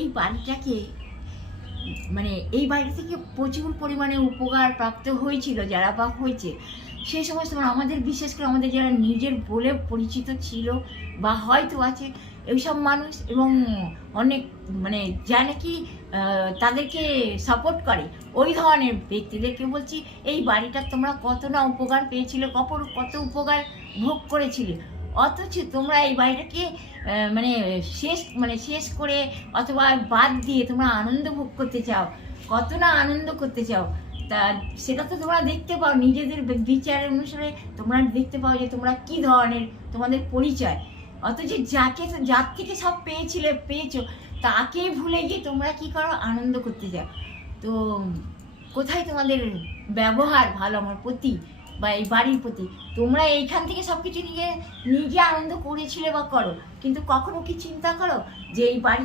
এই বাড়িটাকে মানে এই বাড়ি থেকে প্রচুর পরিমাণে উপকার প্রাপ্ত হয়েছিল যারা বা হয়েছে সেই সমস্ত আমাদের বিশেষ করে আমাদের যারা নিজের বলে পরিচিত ছিল বা হয়তো আছে এইসব মানুষ এবং অনেক মানে যা নাকি তাদেরকে সাপোর্ট করে ওই ধরনের ব্যক্তিদেরকে বলছি এই বাড়িটা তোমরা কত না উপকার পেয়েছিলে কত উপকার ভোগ করেছিলে, অথচ তোমরা এই বাড়িটাকে শেষ করে অথবা বাদ দিয়ে তোমরা আনন্দ ভোগ করতে চাও, কত না আনন্দ করতে চাও। তা সেটা তো তোমরা দেখতে পাও নিজেদের বিচার অনুসারে, তোমরা দেখতে পাও যে তোমরা কি ধরনের তোমাদের পরিচয়, অথচ যার থেকে সব পেয়েছো তাকে ভুলে গিয়ে তোমরা কি করো, আনন্দ করতে যাও। তো কোথায় তোমাদের ব্যবহার ভালো আমার প্রতি বা এই বাড়ির প্রতি? তোমরা এইখান থেকে সব কিছু নিজে আনন্দ করেছিলে বা করো, কিন্তু কখনো কি চিন্তা করো যে এই বাড়ি